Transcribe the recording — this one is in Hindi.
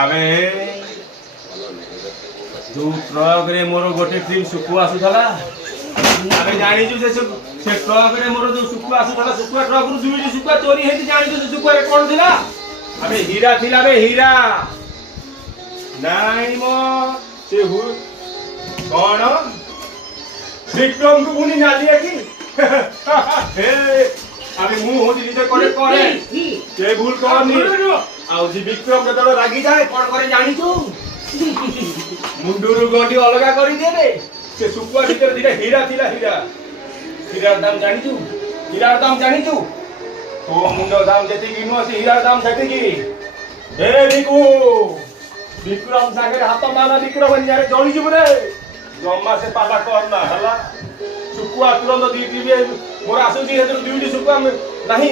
अबे तू ट्रक रे मोर गोटे ट्रिप सुकु आसुथला अबे जानी छु से ट्रक रे मोर जो सुकु आसुथला सुकुआ ट्रक रु दुईटी सुकुआ चोरी हेति जानी छु सुकुआ रे कोन थिला अबे हीरा थिला बे हीरा नाई मो से हु कोन विक्रम को बुनी नालिया की हे अबे मु होती निजे करे से भूल करनी आउ जी विक्रम के दल रागी जाए कोन करे जानी छु मुंडुरु गंडी अलगा करी दे रे से सुकुआ भीतर दिले हीरा थिला हीरा दाम जानी छु हीरा दाम जानी छु तो मुंडो दाम जेती कि नो से हीरा दाम सेती की हे बिकु विक्रम सागर हाथ माना विक्रम यारे जळी छु रे जम्मा से पाला करना हला सुकुआ तुरंत दी टीवी मोर आसु जी हेतु दुईटी सुकुआ नहीं